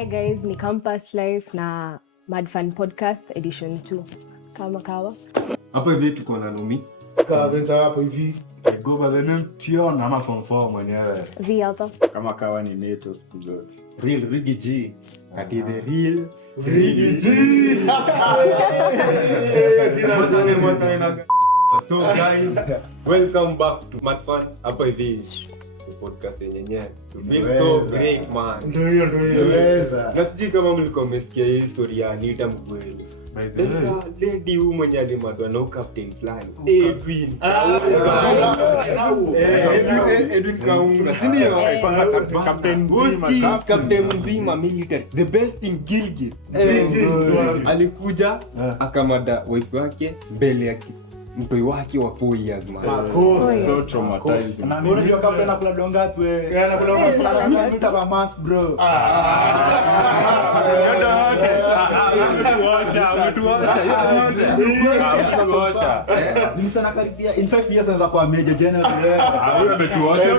Hi guys, ni Campus Life na Mad Fun Podcast edition 2. Kama kawa. Hapo hivi tuko na Nomi. Kavenza hapo hivi. Go by the name Tion ama form 4 mwenyewe. Vi hapa. Kama kawa ni Neto siku zote. Real Rigi G. Kati the real Rigi G. So guys, welcome back to Mad Fun. Hapo hivi podcast yenyewe. Feel so great man. Ndio. Nasiji kama mlikuwa mmesikia hii story ya Nita Mkweli. There's a lady who mwenye alimadwa no Captain Fly. Edwin. Edwin Kaunga. Sindio? Captain Mzima military. The best in Gilgit. Alikuja akamada wife wake mbele ya mtoi wake wa 4 years man. So traumatizing. Unajua kabla nakula dongapi wewe? Nakula mita kwa mark bro. Umetuosha. Ni sana karibia in 5 years anza kwa major general. Huyo ametuosha.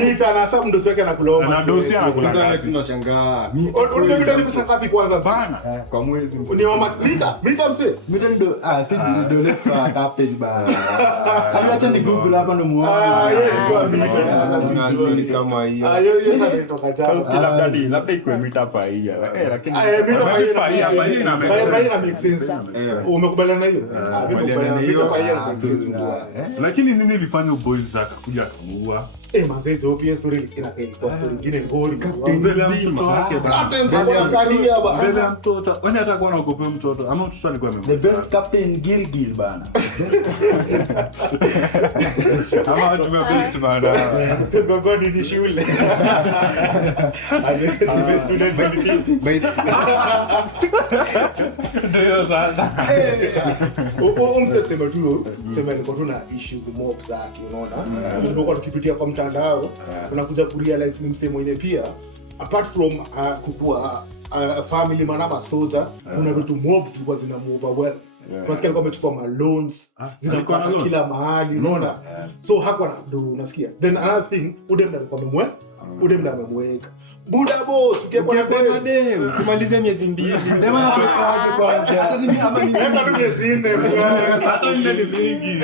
Mita na sababu ndio wake anakuloma. Na dosi Sasa tunashangaa. Unajua mita ni pesa ngapi kwanza bana Kwa mwezi ni wa mita mse. Mita ndo si ndo let's go captain ba. Acha ni Google hapa ndo muone. Yes kwa mita kama hiyo. Hiyo sasa inatoka jana. Sasa labda iko mita pa hii. Lakini mita pa hii na make sense. Umekubaliana na hiyo? lakini nini ilifanya boys zaka kuja kumuua? Manzeto pia story inakuwa story nyingine ngori. Mbele ya mtoto wake Mbele ya mtoto. Wani atakuwa anaogopa mtoto ama mtoto alikuwa the amemwona? best captain Gilgil bana. Ama tumebest bana. Gogoni ni shule. The best students in the kids. Ndio sasa. Umsema tu, sema niko tu na issues mob zake, unaona? Ndio tukipitia kwa mtandao, unakuja kurealize ni msemo mwenyewe pia apart from kukua family manama soldier, kuna vitu mobs zilikuwa zina move well. Unasikia alikuwa amechukua ma loans, zinakuwa kila mahali, unaona? So hakuwa na do, unasikia. Then another thing, udem ndio amemweka. Buda boss, ukikuwa na dem kumaliza miezi 2. Dema na kwa kwanza. Hata mimi ama ni hata tu miezi 4 Hata ndio ni mingi.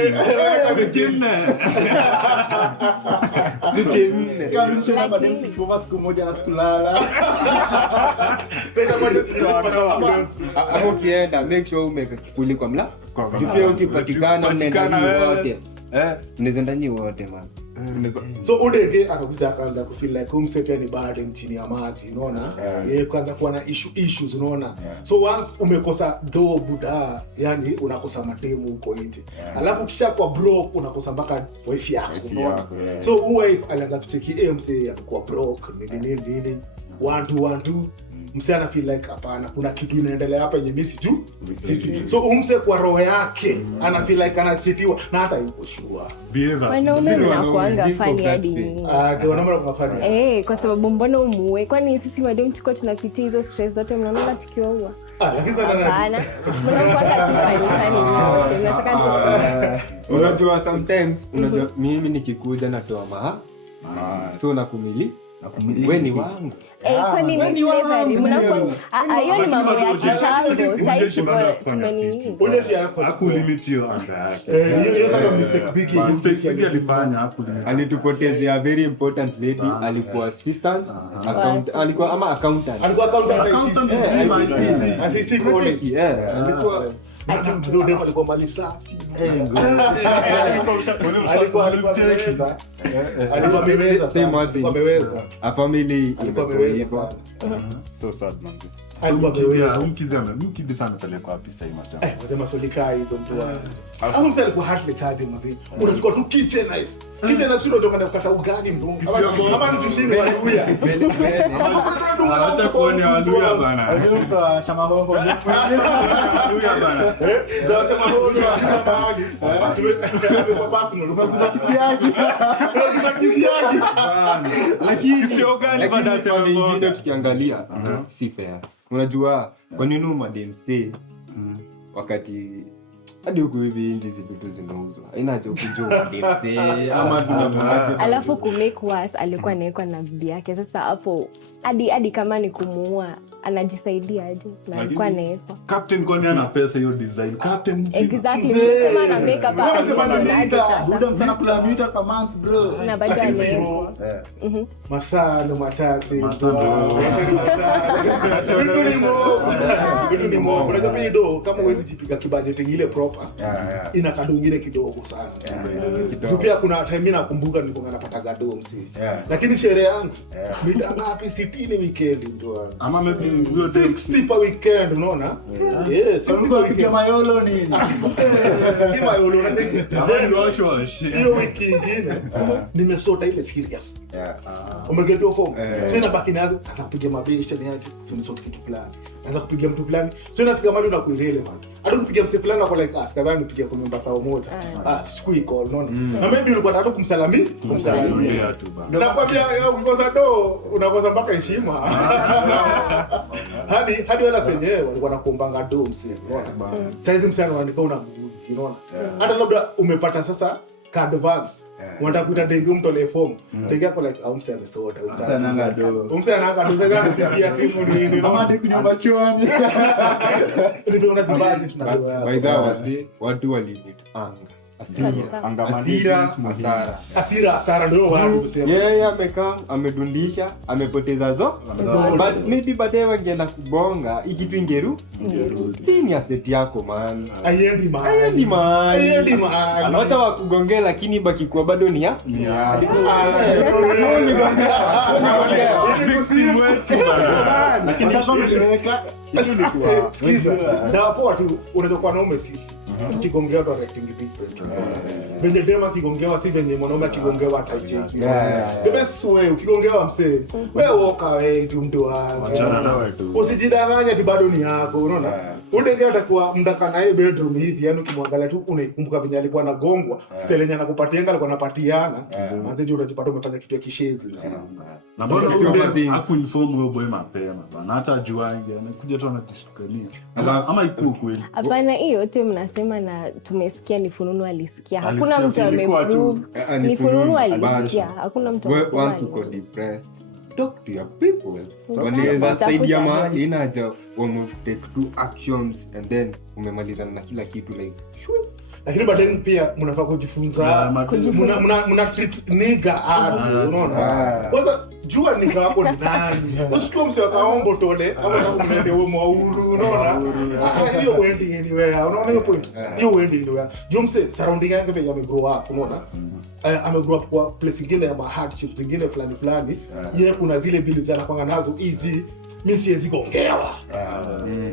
kama shamba bado kwa siku moja na kulala. Sasa moja Hapo ukienda make sure umeka kifuli kwa mla. Pia ukipatikana mnaenda wote. Mnaweza ndani wote man. So udege akakuja akaanza kufeel like umsepia ni burden chini ya maji, unaona? Yeye kwanza kuwa na issues, unaona? So once umekosa do buda, yani unakosa matemu huko nje. Alafu kisha kwa broke unakosa mpaka wife yako, unaona? So wife alianza kucheki MC alikuwa broke, nini 1 2 mse ana feel like hapana kuna kitu inaendelea hapa yenye mimi sijui. So umse kwa roho yake ana feel like anachitiwa na hata yuko sure. Wanaume mnakuanga funny hadi nini? Wanaume wanafanya. Kwa sababu mbona umuue? Kwani sisi madem tuko tunapitia hizo stress zote mnaona tukiwaua? Lakini sana Hapana. Mnakuanga tu funny wote. Nataka Unajua sometimes unajua mimi nikikuja natoa so nakumili wewe ni wangu. Kwani ni slavery mnakuwa hiyo ni mambo ya kitambo sasa tumenini. Hakulimit hiyo anga yake. Hiyo sasa mistake big alifanya hakulimit. Alitupotezea very important lady, alikuwa assistant, alikuwa ama accountant. Accountant mzima ICC college. Alikuwa Mzee alikuwa mali safi. Alikuwa ameweza. A family imeweza. So sad man. Alikuwa mkidi sana pelekwa wapi sasa hivi mzee maswali kai hizo mtu wangu. Au mzee alikuwa heartless hadi mzee. Unachukua tu kitchen knife. Kitchen knife sio ndio kukata ugali mtu. Kama ni tushini waluya. Acha kuona waluya bana. Alikuwa shamba hoho. Waluya bana. Za shamba hoho kisa mahali. Kwa basi ndio unakuza kisiagi. Unakuza kisiagi. Lakini sio gani baada ya nyingine tukiangalia si fair. Unajua kwa nini madem say wakati hadi huko hivi hizi vitu zinauzwa. Haina haja kujua ndemse ama tunamwaje. Alafu ku make worse alikuwa anaekwa na bibi yake. Sasa hapo hadi kama ni kumuua anajisaidia aje na alikuwa anaekwa. Captain kwani ana pesa hiyo design. Captain Exactly. Sema na make up hapa. Buda msana kula mita kwa month bro. Na baada anaekwa. Masano machasi. Vitu ni mo. Unajua pia do kama huwezi jipiga kibudget ile proper. Ina kado nyingine kidogo sana. Pia kuna time mimi nakumbuka nilikuwa napata gado msi. Lakini sherehe yangu mita ngapi 60 weekend ndio. ama maybe 60 per weekend unaona? Yes, Mtu apiga mayolo nini? Si mayolo unasema. wash. Hiyo wiki nyingine nimesota ile serious. Umegeto form. So inabaki nazo akapiga mabesha ni aje sinisota kitu fulani. Anza kupiga mtu fulani. So inafika mahali unakuwa irrelevant. Hata kupiga mse fulani unakuwa like ask kama nipiga kwa nyumba kao moja. Sikui call unaona. Na maybe ulikuwa unataka kumsalimia tu bana. nakwambia ukikosa do unakosa mpaka heshima. hadi wala senyewe walikuwa nakuombanga do mse unaona. Saizi mse anaandika una mguu unaona. Hata labda umepata sasa ka advance unataka kuita denge mtolee form denge yako like mse amesota Ananga do. mse anaanga do sasa anapigia simu ni Mama hadi kunyumba choni. ndio unajibaji tunadoa By the way, watu walivita hasira hasara ndio watu kusema yeye amekaa amedundisha amepoteza but maybe baadaye wangeenda kubonga ikitu ingeru si ni asset yako man ayendi mahali anawacha wakugongea lakini baki kwa bado ni ya Lakini kama umeweka sikiza ndapo watu unatoka na ume sisi tukigongea tu acting different venye dema kigongewa si venye mwanaume akigongewa ataicheki the best way ukigongewa msee wewe woka wewe tu mtu wangu usijidanganya ati bado ni yako unaona udenge atakuwa mndaka naye bedroom hivi yani ukimwangalia tu unaikumbuka venye alikuwa anagongwa stelenya anakupatianga alikuwa anapatiana manzeje unajipata umefanya kitu ya kishenzi na bado hakuinform huyo boy mapema bana hata ajuange anakuja tu anatishtukania ama iko kweli. Hapana, hiyo yote mnasema na tumesikia ni fununu alisikia. Hakuna mtu ameprove ni fununu alisikia. Hakuna mtu amesema. Once uko depressed, talk to your people. Wanaweza saidia mahali inaja take two actions and then umemalizana na kila kitu like shoo. Lakini baadaye pia mnafaa kujifunza mna treat nigga ads unaona kwanza jua nigga wako ni nani usichukue mse wakaombo tole ama unaende wewe mwauru unaona hiyo wendi anywhere unaona hiyo point hiyo wendi anywhere juu mse surrounding yake vile ame grow up unaona ame grow up kwa place nyingine ya hardship zingine fulani yeye kuna zile bili anapanga nazo hizi mimi siwezi gongewa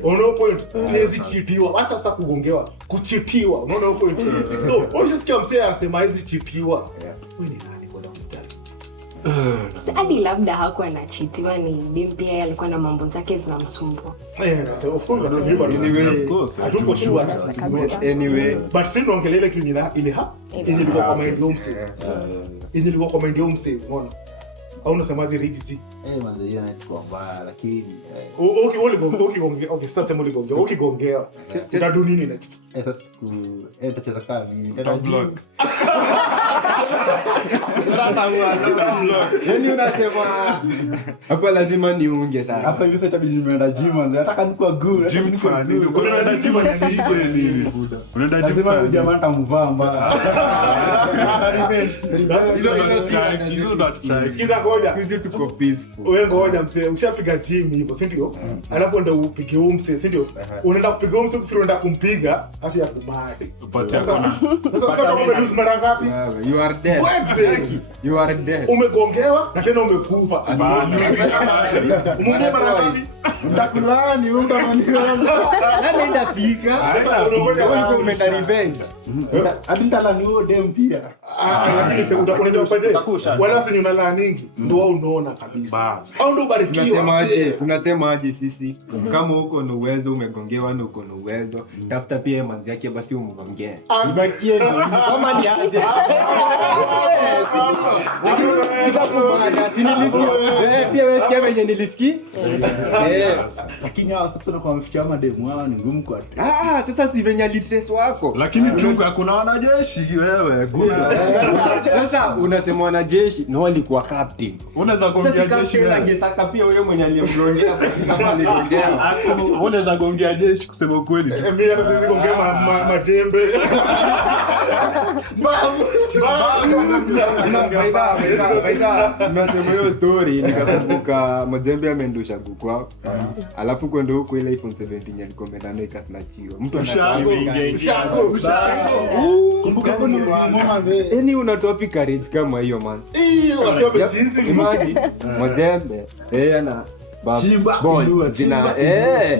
unaona point siwezi chitiwa acha sasa kugongewa kuchitiwa unaona point so unasikia mse anasema hizi chitiwa wewe ni nani kwa daktari hadi labda hakuwa anachitiwa ni dimpi yeye alikuwa na mambo zake zinamsumbua nasema of course hatuko sure Anyway but si naongelea ile kitu ile ilikuwa kwa mind mse ilikuwa kwa mind mse unaona au unasemaje ridisi manze hiyo inaitwa mbaya lakini okay sasa sema ukigongea utadu nini next sasa tutacheza kama mimi yani unasema hapa lazima niunge sana hapa hivi sasa nimeenda gym nataka nikuwa good Gym kwa nini? Unaenda gym nini buda? Unaenda gym lazima kwa jamaa nitamvaa mbaya hizo ndo try. sikiza ngoja hizi tuko peaceful wewe ngoja mse ushapiga gym hivyo si ndio alafu ndio upige mse si ndio unaenda kupiga mse kufikiri unaenda kumpiga afi ya kumadi sasa kama umelose mara ngapi you are dead you are dead umegongewa na tena umekufa umekufa mara ngapi mtakulani mtamania nani ndapika wewe umeenda revenge hadi mtalani huo dem pia lakini sasa unajua ufanye wala sisi unalala nyingi ndio wao unaona kabisa au ndio barikiwa tunasemaje sisi kama uko na uwezo umegongewa na uko na uwezo tafuta pia manzi yake basi umgongee ibakie kama ni aje Pia wewe sikia venye nilisikia. Lakini hao sasa kwa maficha mademu hao ni ngumu kwa. Sasa si venye litres wako. Lakini chunga kuna wanajeshi wewe. Sasa unasema wanajeshi na walikuwa captain. Unaweza kuongea jeshi wewe. Angesaka pia wewe mwenye aliyemrongea kama alirongea. Unaweza kuongea jeshi kusema ukweli. Mimi hata siwezi kuongea majembe. Nasema hiyo story nikakumbuka majembe amendosha kwao. Alafu kwenda huko ile iPhone 17 alikomenda nayo ikasnachiwa. Mtu Ushango. Kumbuka kwa nini mama wewe. Yaani una topic courage kama hiyo man. Wasio wamechizi. Imagine majembe na Chimba, boy, chimba, zina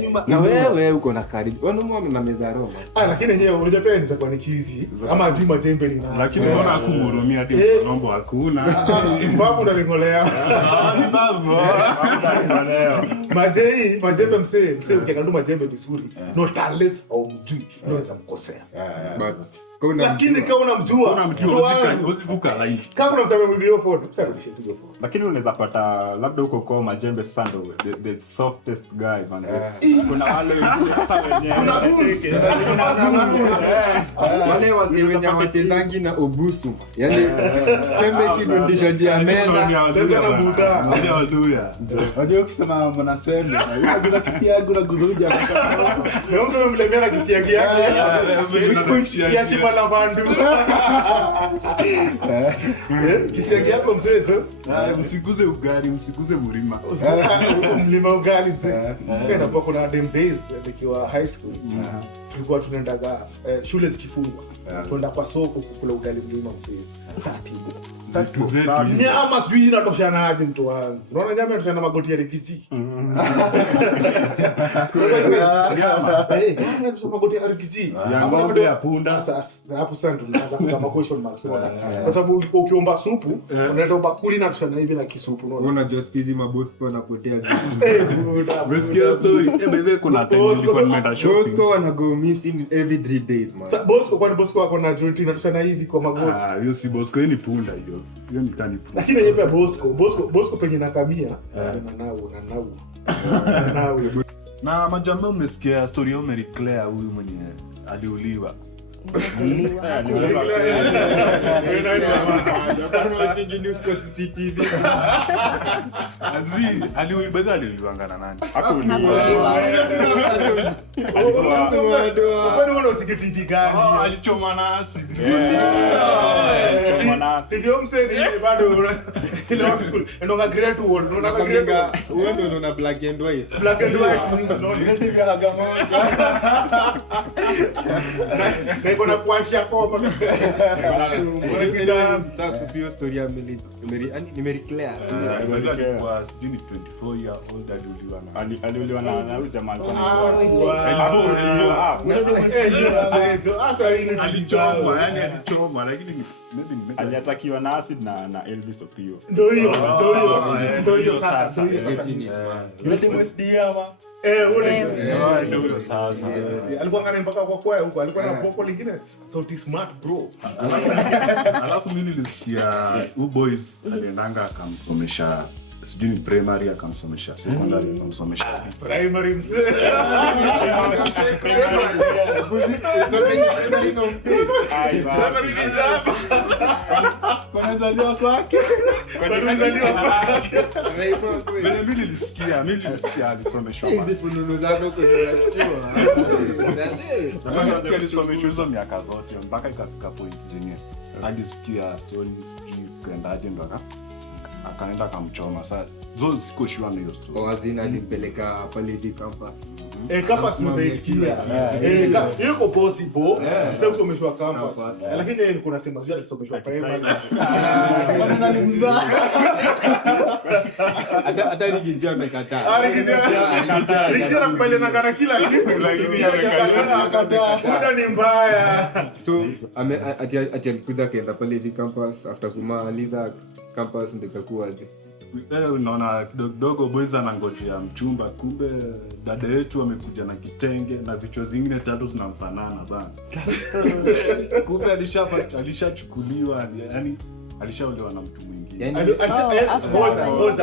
chimba. na wewe uko na courage. Wanaume na meza Roma. Lakini yenyewe unajua pia inaweza kuwa ni chizi ama ajui majembe ni nani. Lakini mbona hakumhurumia hadi mambo hakuna. Babu unalingolea. Majembe msee ukiangalia majembe vizuri. No talents au mjui. Unaweza mkosea. Lakini kama unamjua usivuka line. kama unamsema video phone, usarudishe tu hiyo phone. Lakini unaweza pata labda huko kwa majembe sasa ndo the softest guy man. Kuna wale wenyewe. Wale wazee wenye wachezangi na obusu. Yaani sembe kidundisha dia meza. Unajua ukisema mnasembe, unajua kisiagu na kuzuja. Leo mtu mlemea na kisiagi yake. Ya shima la bandu. Kisiagi yako mzee tu. Msiguze ugali, msiguze mlima. Mlima ugali mzee. Ndio kwa kuna dem days nikiwa high school. Tulikuwa tunaendaga shule zikifungwa. Tuenda kwa soko kukula ugali mlima mzee. Nyama sijui inatoshana aje mtu wangu. Unaona nyama inatoshana magoti ya rikichi. Magoti ya rikichi. Ng'ombe ya punda. Sasa hapo sasa tunaanza kama question marks unaona. Kwa sababu ukiomba supu, unaleta bakuli na tushana hivi na kisupu unaona. Unajua spizi mabosko wanapotea. Umesikia story? Bebe kuna time nilikuwa nimeenda shopping. Bosko wana go missing every 3 days man. Bosko wako na joint na tushana hivi kwa magoti. Hiyo si Bosco, ni punda hiyo. Hiyo ni tani punda. Lakini yeye pia Bosco penye nakamia na nao. Na majamaa umesikia story ya Mary Claire huyu mwenye aliuliwa. Aliuliwa na nani? Alichoma na acid. Sio mseni bado ile old school. Ndio grade wall, ndio grade. Wewe ndio una black and white. Black and white ndio vya Kagamo. Niko na kuashia koma. Sasa kusio story ya Mary Claire. Alikuwa sijui 24 year old aliuliwa na huyu jamaa alichomwa lakini maybe aliatakiwa na acid na Elvis Opio. Ndio hiyo sasa. Yote mwesdi ama ndio sasa. Alikuwa ngana mpaka kwa kwaya huko, alikuwa na vocal lingine sauti smart bro. Alafu mimi nilisikia boys aliendanga akamsomesha sijui ni primary akamsomesha secondary akamsomesha primary mzee. Kwanzaliwa kwake. Mimi nilisikia alisomeshwa. Hizi fununu zako kwenye Nilisikia alisomeshwa hizo miaka zote mpaka ikafika point yenyewe alisikia stories sijui kwenda hadi ndo akaenda akamchoma. Sasa zote ziko shua na hiyo story. Wazina alimpeleka pale hivi campus. Campus mzaikia. Yuko possible. Msema kusomeshwa campus. Lakini kuna sema sio alisomeshwa primary. Bwana ni mzaa. Hata Rigizia amekataa. Rigizia anakubali na kana kila kitu lakini amekataa. Muda ni mbaya. So ati alikuja kaenda pale hivi campus after kumaliza campus ndio kakuaje. Unaona kidogo boys anangojea mchumba, kumbe dada yetu amekuja na kitenge na vichwa zingine 3 zinamfanana bana. Kumbe alishachukuliwa, yani alishaolewa na mtu mwingine. Yani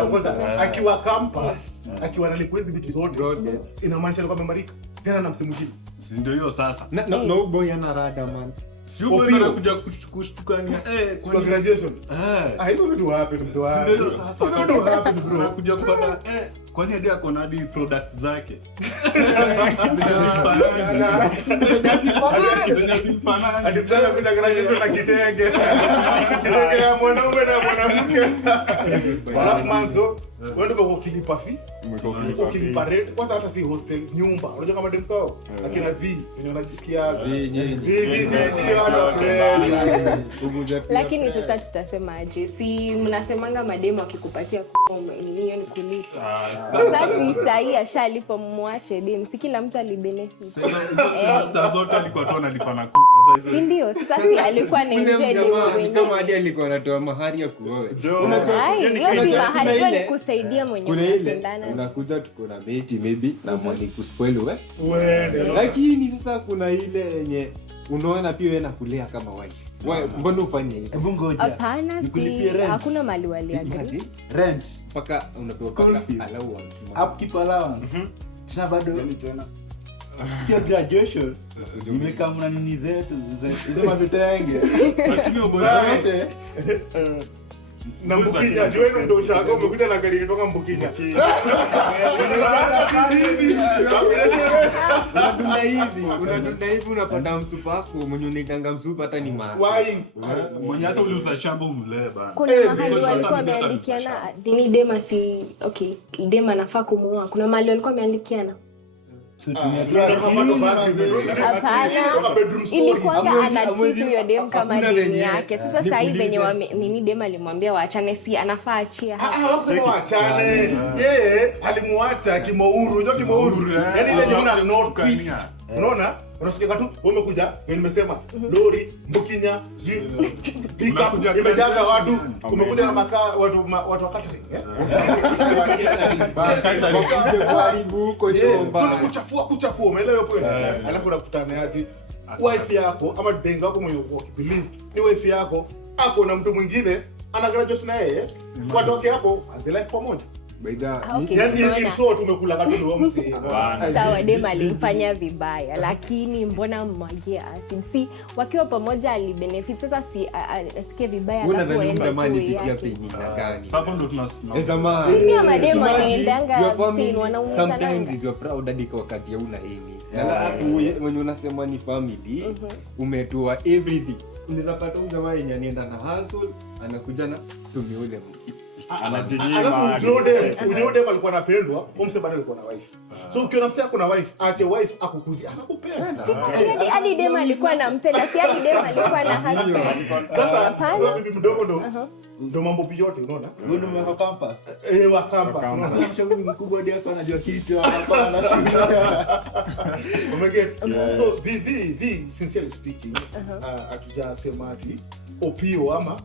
ngoja akiwa campus akiwa nalikuwa hizi vitu zote inamaanisha alikuwa amemarika tena na msemo mwingine. Si ndio hiyo sasa. no boy ana rada man. Sio boy anakuja kushtukania kwa graduation. Hizo vitu wapi mtu wapi? Si ndio sasa. Hizo vitu wapi bro? Anakuja kupata kwani hadi ako na hadi products zake. Hadi sana kuja graduation na kitenge. Kitenge ya mwanaume na mwanamke. Alafu manzo wende kwa kilipa fee. Kilipa rent kwanza hata si hostel nyumba. Unajua kama dem kwao akina V wenye wanajisikia Lakini sasa tutasema aje? Si mnasemanga mademo akikupatia hiyo ni kulipa. Sasa sahi ashalipa mwache dem. Si kila mtu alibenefit. Sasa zote alikuwa tu analipa na sasa. Si ndio? Sasa si alikuwa na enjoy dem kama hadi alikuwa anatoa mahari ya kuoa. Hiyo si mahari, hiyo ni kusaidia mwenye unapendana. Unakuja tuko na mechi maybe na mwali kuspoil wewe. Lakini sasa kuna ile yenye unaona pia wewe nakulea kama wife. Wewe mbona ufanye hivyo? Hebu ngoja. Hapana, si hakuna mali waliagri. Rent. Paka unapewa allowance. Upkeep allowance. Tena bado tena. Sikia graduation. Nimeka mna nini zetu hizo mavitenge. lakini ubote na Mbukinya wewe ndio ushago umekuja na gari kutoka Mbukinya. Unadunda hivi unapata msupa wako mwenye unaitanga msupa hata ni mama. Mwenye hata uliuza shamba umlee bana. Kuna mahali walikuwa wameandikiana dini dema si okay, dema nafaa kumuoa. Kuna mahali walikuwa wameandikiana. Ilikuwa anatitu hiyo dem kama dini yake. Sasa sasa hivi venye nini dem alimwambia waachane, si anafaa achia. Hawakusema waachane. Yeye alimuacha kimouru. Unajua kimouru? Yaani ile una notice. Unaona? Unasikia tu umekuja, nimesema lori Mbukinya pick up imejaza watu, umekuja na makaa watu wa catering kuchafua umeelewa hiyo point. Alafu unakutana yazi wife yako ama denga wako mwenye ukibelieve ni wife yako ako na mtu mwingine ana graduate na yeye watoke hapo anze life pamoja. Yani sio tumekula katuni wao msi. Sawa, dem alimfanya vibaya lakini mbona mwagia si wakiwa pamoja alibenefit. Sasa si asikie vibaya alafu aende zamani tisikia penye na gani. Sasa ndo tunasema zamani pia mademo anaendanga pin wanaume sana. Sometimes you're proud hadi kwa wakati una hini. Alafu when unasema ni family umetoa everything. Unaweza pata huyu jamaa yenye anaenda na hustle anakuja na tumie ule mtu. Alafu ujode alikuwa anapendwa, umse bado alikuwa na wife. So ukiona msee ako na wife, ache wife akukujia, anakupenda. Hadi dem alikuwa anampenda, si hadi dem alikuwa na hustle. Sasa bibi mdogo ndo mambo yote unaona? Wewe ndio wa campus. Wa campus. Unaona mshauri mkubwa hadi hapa anajua kitu hapa anashinda. Umeget? So vi sincerely speaking, atujasema ati Opio ama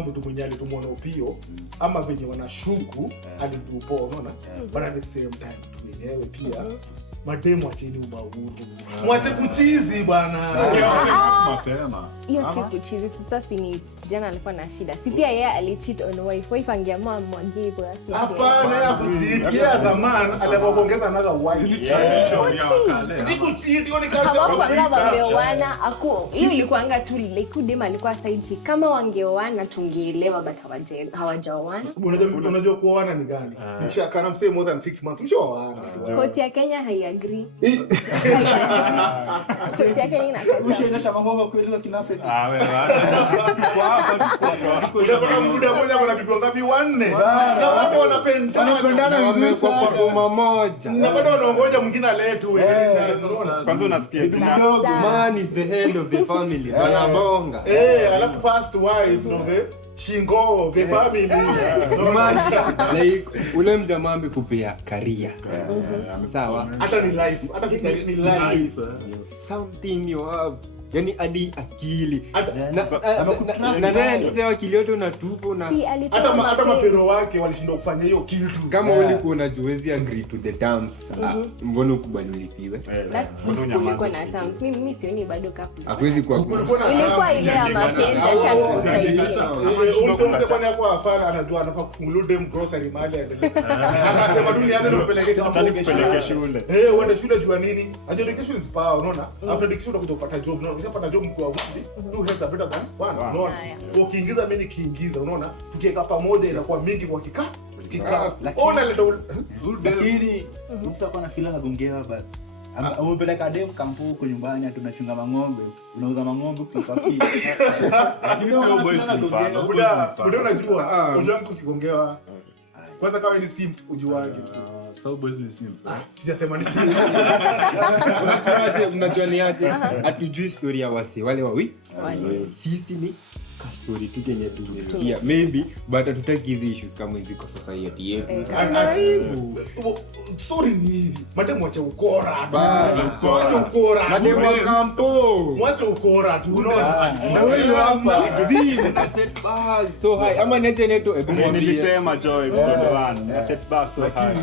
mtu mwenye alitumwa na Opio ama venye wanashuku alidupo unaona, but at the same time tu wenyewe pia mademo acheni ubauru. Mwache kuchizi bwana. Mapema. Hiyo si kuchizi, sasa si ni kijana alikuwa na shida. Si pia yeye alicheat on wife angeamua mwagie hivyo asi. Hapana, ya kucheat. Yeye zaman alipoongeza another wife. Si kucheat hiyo ni kazi. Hawakuanga wameoana, hiyo ilikuanga tu like dem alikuwa side. Kama wangeoana tungeelewa but hawajaoana. Unajua kuoana ni gani? Mshakana msee more than 6 months. Mshaoana. Koti ya Kenya agree. Koti ya Kenya inakataa. Ushaendesha mambo kweli kina Fred. Wewe acha. Kuna muda mmoja kuna bibi ngapi 4 na watu wanapendana vizuri kwa boma moja. Na bado wanaongoja mwingine aletu kwanza unasikia man is the head of the family. Wanabonga. Alafu first wife no shingo of the family. Like ule mjamaa amekupea career. Sawa. Hata ni life, hata ni life. Something you have yani hadi akili Hata- na then sasa akili yote unatupa na Si alitoa hata mapenzi. mapero wake walishindwa kufanya hiyo kitu. kama ulikuwa unajuezi agree to the terms mbona ukubali ulipiwe That's kuliko na terms. Mimi sioni bado couple. hakuwezi kuwa Kulikuwa na Ilikuwa ile ya mapenzi acha nikusaidie. umse kwani hapo afala anajua anafaa kufungulia dem grocery mahali aendelee. Akasema dunia yake nipeleke Peleke shule. uende shule jua nini? Education is power, unaona? After education utakuja kupata job, unaona? Ukishapata job mko wawili, two heads are better than one, unaona? Ukiingiza mimi nikiingiza, unaona? Tukiweka pamoja inakuwa mingi kwa kikaa. Ona leta Lakini mtu akona fila nagongewa but amepeleka dem kampo huko nyumbani atu nachunga mang'ombe, unauza mang'ombe kwa fee. Lakini kwa boys ni mfano. buda unajua mtu kigongewa. Kwanza kama ni simp ujuaje msimu. So boys ni simple. Sijasema ni simp. unajua ni aje hatujui historia ya wase wale wawi sisi ni story tu kenye tumesikia maybe but hatutaki hizi issues kama hizi kwa society yetu. Sorry ni hivi. Mademu wacha ukora. Wacha ukora. Mademu wa kampo Wacha ukora tu unaona. na wewe hapa set bar so high ama niaje neto Nilisema Joy episode 1 na set bar so high.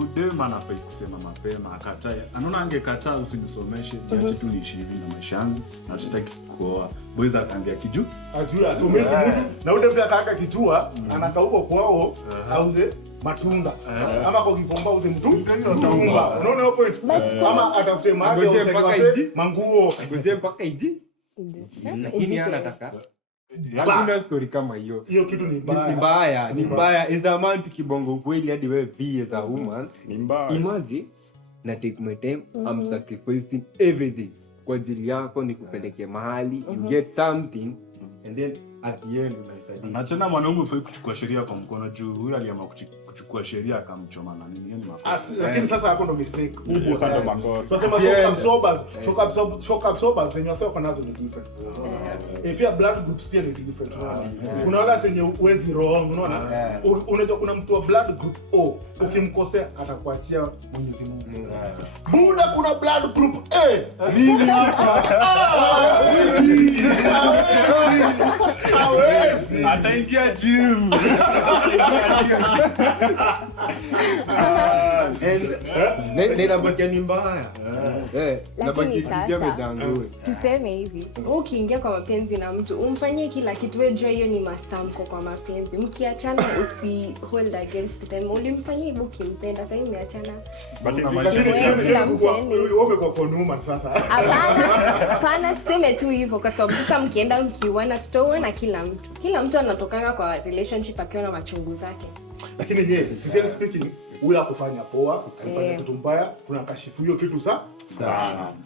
Udem anafai kusema mapema akatae. Anaona angekataa usinisomeshe, niache tu niishi hivi na maisha yangu na sitaki kuoa. Boys akaambia kiju. Ajua asomesi mtu na ule pia kaka kitua anakaa huko kwao auze matunda ama kwa Kikomba auze mtumba. Unaona hapo point? Ama atafute mahali Ngoje auze mpaka wase iji. manguo. ngoje mpaka iji lakini anataka hakuna story kama hiyo. Hiyo kitu ni Ni mbaya as a man tukibongo ukweli hadi wewe be as a woman Ni mbaya. imagine na take my time I'm sacrificing everything kwa ajili yako nikupeleke mahali you get something and then at the end unaisadia. Na tena mwanaume ufai kuchukua sheria kwa mkono juu huyu aliamua kuchukua sheria akamchoma na nini? Yaani makosa. lakini sasa hapo ndo mistake. Sasa ndo makosa. Tunasema shock absorbers zenye wasio nazo ni different. Pia blood groups pia ni different. Kuna wala zenye uwezi wrong, unaona? Unajua kuna mtu wa blood group O ukimkosea atakuachia Mwenyezi Mungu. Buda kuna blood group A. Mimi hawezi. Ataingia gym. Nenda bakia ni mbaya. Na Lakini baki sasa kijame jangue. tuseme hivi, ukiingia kwa mapenzi na mtu umfanyie kila kitu, wewe jua hiyo ni masamko kwa mapenzi. Mkiachana usi hold against them. Ulimfanyia hivyo ukimpenda, sasa hivi mmeachana. Wewe kwa konuma sasa. Hapana, tuseme tu hivyo kwa sababu sasa mkienda mkiuana, tutauana kila mtu anatokanga kwa relationship akiwa na machungu zake. Lakini je, sincerely speaking, huyu hakufanya poa, alifanya kitu mbaya, kuna kashifu hiyo kitu sana.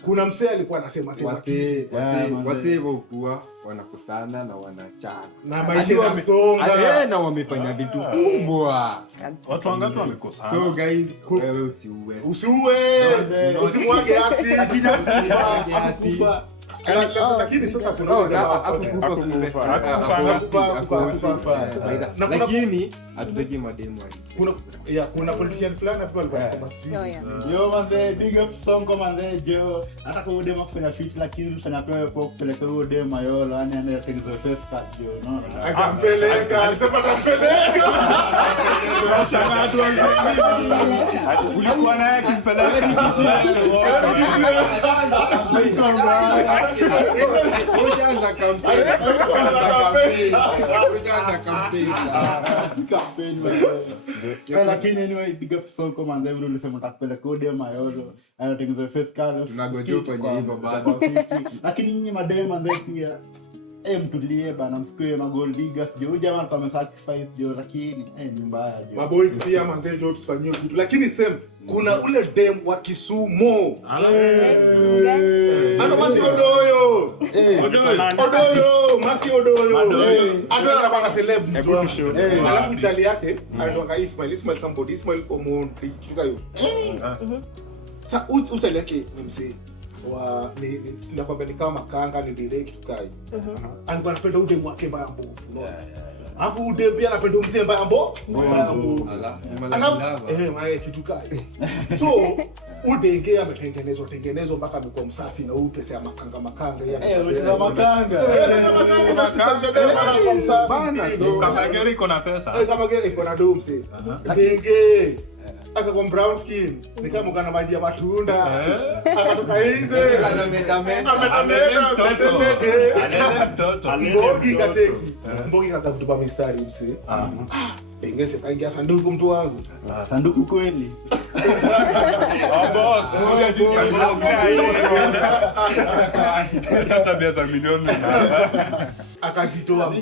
Kuna msee alikuwa anasema Wase wakuwa wanakosana na wanachana. na maisha yanasonga. Na wamefanya vitu kubwa. Watu wangapi wamekosana? So guys, wewe usiue. Usimwage asi. Akufa. Lakini sasa kuna lakini hatutaki mademu hadi. kuna politician fulani hapo alikuwa anasema sijui. Yo man, the big up song kama the Joe. Hata kama udema kufanya fit lakini mfanya pewe kwa kupeleka huyo dem Mayolo, yani anatengeneza face cut Joe, unaona? Akampeleka, alisema atampeleka. Tunashangaa watu wengine. Ulikuwa naye kimpeleka. Ujaanza kampeni. Lakini anyway, big up song kama the vile ulisema utakupeleka huyo dem Mayolo, anatengeneza face cut. Tunagojea kwenye hivyo bado. Lakini nyinyi madem and pia mtulie bana, msikue magol ligas jo. Huyu jamaa alikuwa amesacrifice jo, lakini ni mbaya jo. Maboys pia manze jo tusifanyie kitu. Lakini same kuna ule dem wa Kisumu. Ano Masi Odoyo. Masi Odoyo. Hata anapanga celeb mtu. Alafu chali yake anatoka Ismail somebody, Ismail Omonti kitu kayo. Sasa uchali yake ni msee wa nakwambia ni kama makanga ni direct tukai. Alikuwa anapenda udem wake mbaya mbovu, unaona? Alafu udem pia anapenda mbaya mbovu. Alafu mae kitu kai. So udenge ametengenezwa mpaka amekuwa msafi na huyu pesa ya makanga ya Unasema makanga. Bana, Kama gari iko na pesa. kama gari iko na domse. Denge akakuwa brown skin, ni kama kana maji ya matunda. Akatoka nje. Anametameta. Mtoto. Mbogi kaanza kutupa mistari mse. Dengese kaingia sanduku mtu wangu. Sanduku kweli. Akajitoa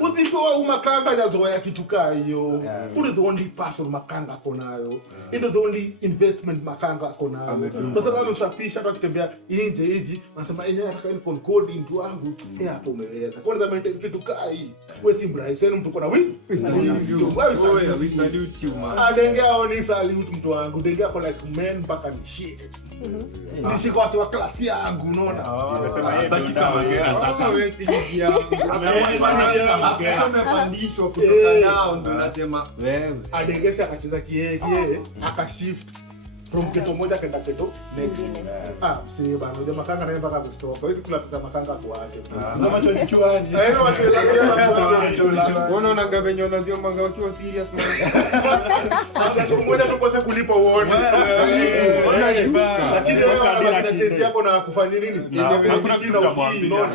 uzitoa umakanga nyazoya kitu kayo. Ule the only person makanga konayo. Ndo the only investment makanga konayo. Kwa sababu amemsapisha hata akitembea nje hivi, anasema yeye anataka ni concord mtu wangu. Hapo umeweza. Kwanza maintain kitu kai. Wewe si mrais, wewe mtu kona wewe. We salute you man. Adengea oni salute mtu wangu. Dengea kwa like men mpaka ni shit. Nishiko wasi wa klasi yangu unaona. Hataki kama gera sasa. Wewe si ligi yangu. Umepandishwa kutoka nao ndo unasema wewe. Adengesi akacheza kiee akashift from keto moja kenda keto next. Msi bana unajua makanga naye mpaka kustoka. Hawezi kula pesa makanga kuache. Na macho kichwani. Unaona ngavenyo unajua manga ukiwa serious man. Macho moja tu kose kulipa uone. Lakini wewe unabaki na change yako na kufanya nini? Hakuna kitu cha mwambia.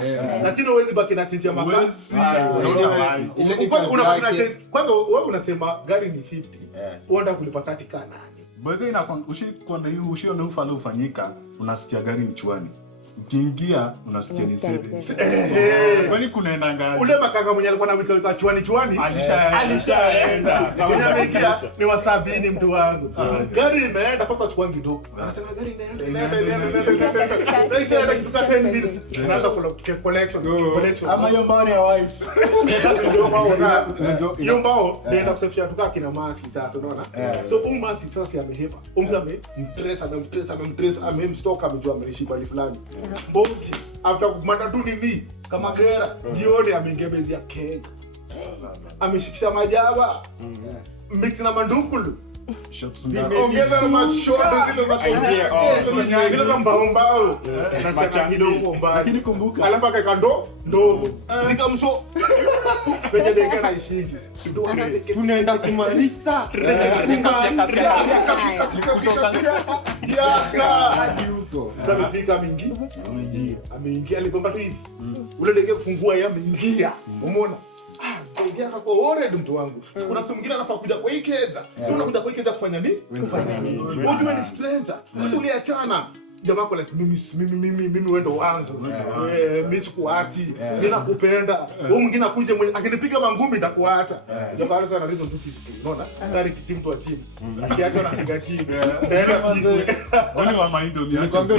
Lakini huwezi baki na change ya makanga. Unabaki na change. Kwanza wewe unasema gari ni 50. Uenda kulipa 30 kana. Bado ushikona hiyo ushiona ufala ufanyika, unasikia gari mchuani. Ukiingia unasikia ni sebe. Kwani kunaenda ngapi? Ule makanga mwenye alikuwa na wika chwani alishaenda. Mwenye ameingia ni wa 70 mtu wangu. Gari imeenda kwanza chukua kidogo. Anasema gari inaenda. Kisha hata kitu 10 minutes tunaanza collection. Ama hiyo money ya wife. Hiyo mbao ndio kusafisha tukaa kina masi sasa unaona. So masi sasa amehepa. Umzame amemtrace amemstock amejua ameishi bali fulani. Mbogi after kumanda tu nini kama gera jioni ameingebezia keg. Ameshikisha majaba. Mix na mandukulu. Ongeza na mashoto zile za mbao. Na kidogo mbao. Lakini kumbuka. Alafu akakando ndovu. Zikamsho. Penye deka na ishiki. Tunaenda kumaliza. Yaka. Hadi huko. Sasa amefika ameingia alikomba tu hivi. Ule deke kufungua yeye ameingia. Umeona? Deke akako already mtu wangu. Sikuna mtu mwingine anafaa kuja kwa ikeza. Sio unakuja kwa ikeza kufanya nini? Kufanya nini? Wewe ni stranger. Tuliachana. Jamaa kwa like mimi wendo wangu. Mimi sikuachi. Mimi nakupenda. Wewe mwingine akuje akinipiga mangumi nitakuacha. Jamaa sana reason tu physically. Unaona? Tari kitim tu team. Akiacha na piga chini. Ndio Wani wa maindo ni Nikwambia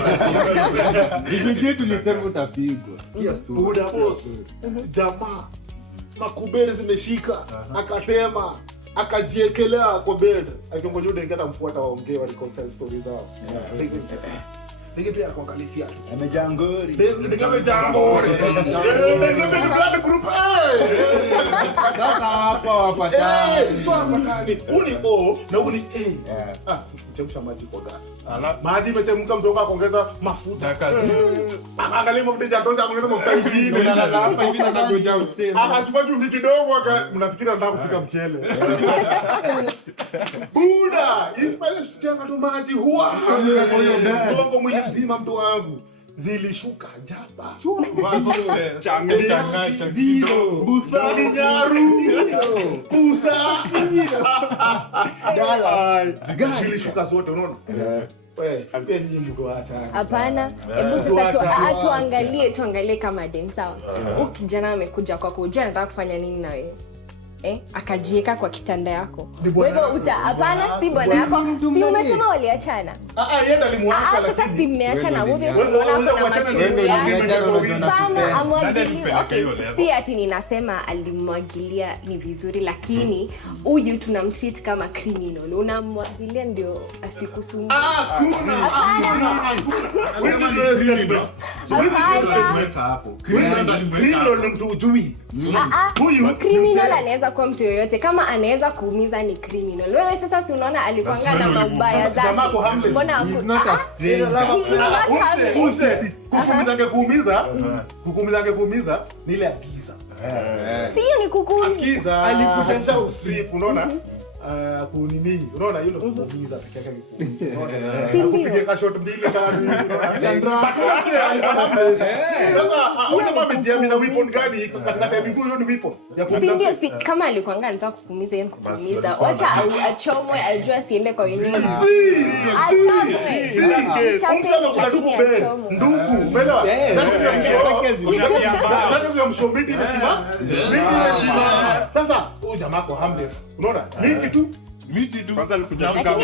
hivi tulisema utapigwa. Sikia story. Buda boss. Jamaa makuberi zimeshika akatema akajiekelea kwa bed akiongoja Denge atamfuata waongee wa reconcile stories zao. Denge pia kuangalia tu Amejaa ngori. Denge amejaa ngori. Denge pia blood group Sasa hapa wapatani. so hapatani uni o na uni sikuchemsha maji kwa gas. Maji imechemka mtoka kuongeza mafuta. Angalia mafuta jatoza kuongeza mafuta ingine. Hapa hivi natagoja useme. Akachukua chumvi kidogo mnafikiri anataka kupika mchele. Buda, Ismail tukianga tu maji huwa. Bongo mwili mzima mtu wangu. Zilishuka jaba. changa Zero. Busa ni nyaru. Busa. Zilishuka zote unaona? Pia nyinyi mtu acha. Hapana, hebu sasa tuangalie kama dem sawa. Huyu kijana amekuja kwako, unajua anataka kufanya nini na wewe? Akajieka kwa kitanda yako. Wewe hapana, si bwana yako. Si umesema waliachana? Yeye ndo alimwacha Sasa si mmeachana wewe si ati ninasema alimwagilia ni vizuri lakini huyu tunamtreat kama criminal. Unamwagilia ndio asikusumbue. Criminal ni mtu ujui. Huyu criminal anaweza kuwa mtu yoyote, kama anaweza kuumiza ni criminal. Wewe sasa si unaona alikuanga na mabaya zake, mbona He's not a stranger. kukuumiza kuumiza ni ile agiza. Sio ni kukuumiza. Asikiza alikuja ustrip, unaona? Kunini, unaona yule kuumiza peke yake kuumiza. Kupiga ka shot mbili tatu, unaona? Sasa una mamejiamini na weapon gani katika ya miguu, hiyo ni weapon ya kuumiza. Si kama alikuanga anataka kukuumiza yeye kukuumiza. Wacha achomwe ajue siende kwa wenyewe. Umsema kuna ndugu, umeelewa? Sasa ndio mshombiti msima. Sasa huyu jamaa kwa harmless. Unaona? Miti tu. Kwanza alikuja Kama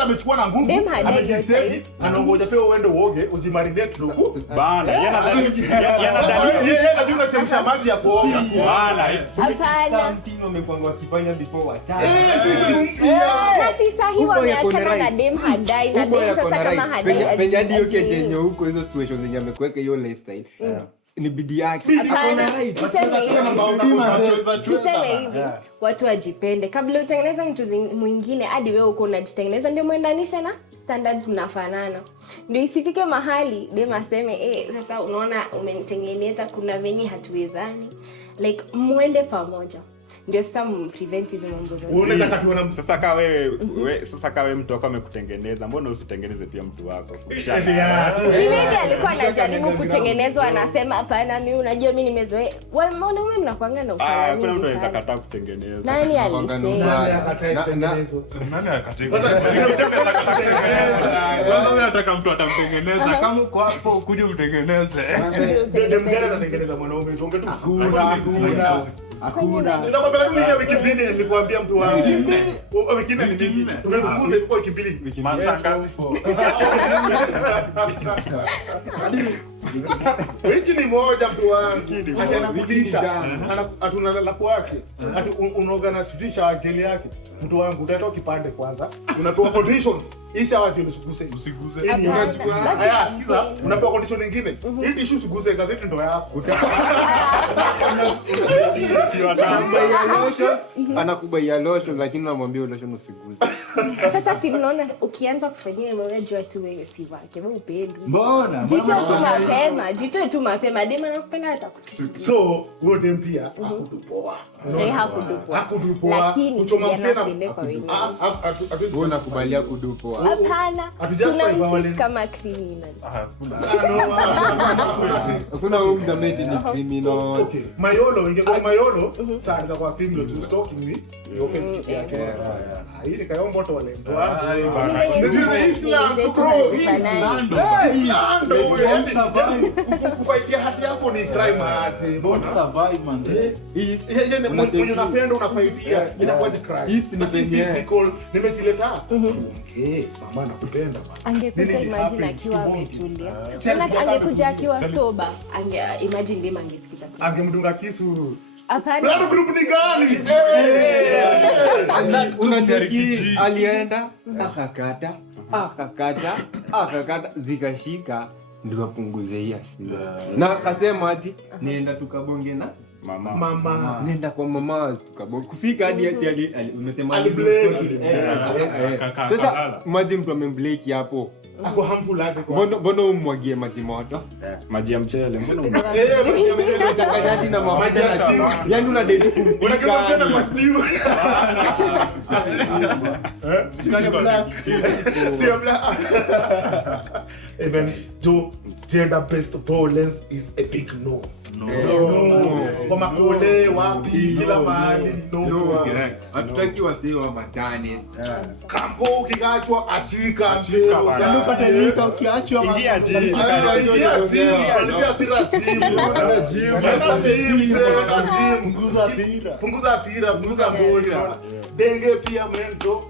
amechukua na nguvu, amejiseti, anaongoja pia uende uoge, ujimarinate ndugu. bana, yeye Yeye unachemsha maji ya kuoga. bana. Hapana. Something wamekuanga wakifanya before wachana. Si sahihi wameachana na dem hadai na dem sasa kama hadai. Penye hadi hiyo kejenye huko hizo situations zenye amekuweka hiyo lifestyle. Ni bidii yake. Tuseme hivi, watu wajipende. Kabla utengeneze mtu mwingine hadi wewe uko unajitengeneza, ndio muendanisha na standards mnafanana. Ndio isifike mahali dem aseme sasa unaona umenitengeneza, kuna venye hatuwezani. Like muende pamoja. Ndio sasa prevent hizo mambo zote. Unaweza kationa Sasa kama wewe mtu wako amekutengeneza, mbona usitengeneze pia mtu wako? Si mimi alikuwa anajaribu kutengenezwa, anasema hapana, mimi unajua mimi nimezoea. Wanaume mnakuanga na ufala kuna mtu mingi anaweza sana. kataa kutengeneza. Nani alisema? Nani akatengeneza? Wewe unataka mtu atamtengeneza kama uko hapo ukuje mtengeneze. dem gani anatengeneza mwanaume? Tuombe tu. Hakuna. Tunakwambia tu ile wiki mbili nilikwambia mtu wangu. Wiki mbili ni nyingi. Tumepunguza ilikuwa wiki mbili. Masanga. Wiki ni moja mtu wangu. Acha anakudisha. Atunalala kwake. Ati unaoga sifisha ajili yake. Mtu wangu utatoa kipande kwanza. Unapewa conditions. Isha waje usiguse. Haya sikiza, unapewa condition nyingine. Hii tissue usiguse, gazeti ndo yako. Anakubaia lotion lakini unamwambia lotion usiguze. Sasa si mnaona ukianza kufanyia wewe jua tu wewe si wake, wewe upendwe. Mbona? Jitoe tu mapema, dema nakupenda hata kuchukua. So, huyo dem pia hakudupoa. Hakudupoa. Lakini yanasende kwa wenyewe. Wewe unakubalia kudupoa. Hapana. Tunamtreat kama criminal. Hakuna huyu mdameti ni criminal. Okay. Mayolo, ingekuwa Mayolo, saa za kwa criminal to stalking me, ni offensive yake. Hii ni kayo moto wale ndo. This is Islam, bro. Islam. Kufaitia hati yako ni crime aje. Don't survive man. Yeye mwenye unapenda unafaitia inakuwa crime. Basi physical nimetileta. Mama nakupenda bana. Angekuja imagine akiwa ametulia. Tena angekuja akiwa sober. Imagine dem angesikiza. Angemdunga kisu. Hapana. Bado group ni gani? Unacheki alienda akakata zikashika ndio apunguze hii hasira. Na akasema ati nienda tukabonge na mama. Nenda kwa mama tukabonge. Kufika hadi umesema sasa maji mtu amembleki hapo. Ako harmful aje kwa. Mbona umwagie maji moto? Maji ya mchele, mbona Maji ya mchele unachanganya na maji ya stew. Yaani unadedi kumpika. Unageuza tena kwa stew. Stew black. Even though gender-based violence is a big no. Kwa makole wapi kila mahali no. Hatutaki wasee wa matane. Kampo ukigachwa achika Unapata nika ukiachwa ingia gym. Punguza hasira, punguza ngori. Denge pia mento.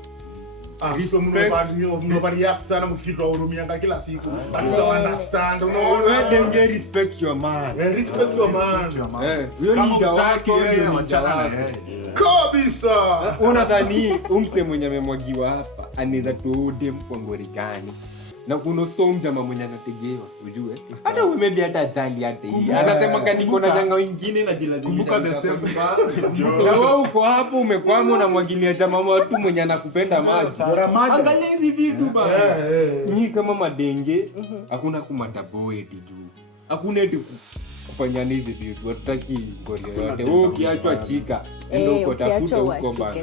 Mnofanya sana mkifika hurumianga kila siku. Hatuta understand. Wewe denge respect your man. Respect your man. Huyo ni Utaki yeye wachana na yeye. Kabisa. Unadhani umse mwenye amemwagiwa hapa anaweza tuude kwa ngori gani? na kuna so mjama mwenye anategewa ujue hata wewe maybe hata ajali hata hii anasema kani kuna janga wengine na jilazimisha Kumbuka the same na wewe uko hapo umekwama na mwagilia jamaa watu mwenye anakupenda maji angalia hizi vitu bana ni kama madenge hakuna kumataboedi juu hakuna eti kufanya hizi vitu hatutaki ngori yoyote wewe ukiachwa chika ndio uko tafuta huko bana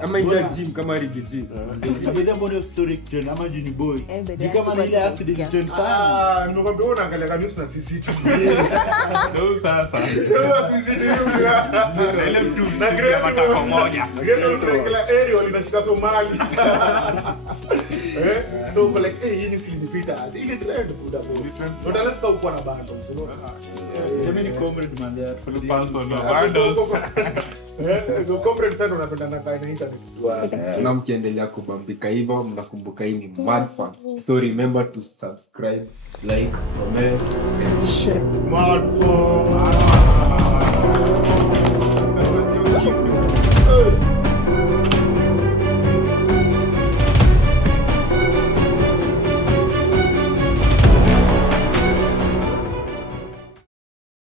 kama ingia gym kama rigi gym Ndio mbona story trend ama juni boy. Ni kama na ile acid trend sana. Nimekwambia unaangalia news na CCTV. Ndio sasa. CCTV. Ile mtu na grade matako moja. Ndio unaangalia aerial inashika Somali. So uko like hii news ilipita. Ile trend buda boss. Ndio unalesikia uko na bando msino. Mimi ni comrade man there for the Person no bandos. Comrade sana unapenda na kaina internet tu. na mkiendelea kubambika hivyo mnakumbuka hii ni Mad Fun. So remember to subscribe, like, comment and share. Mad Fun.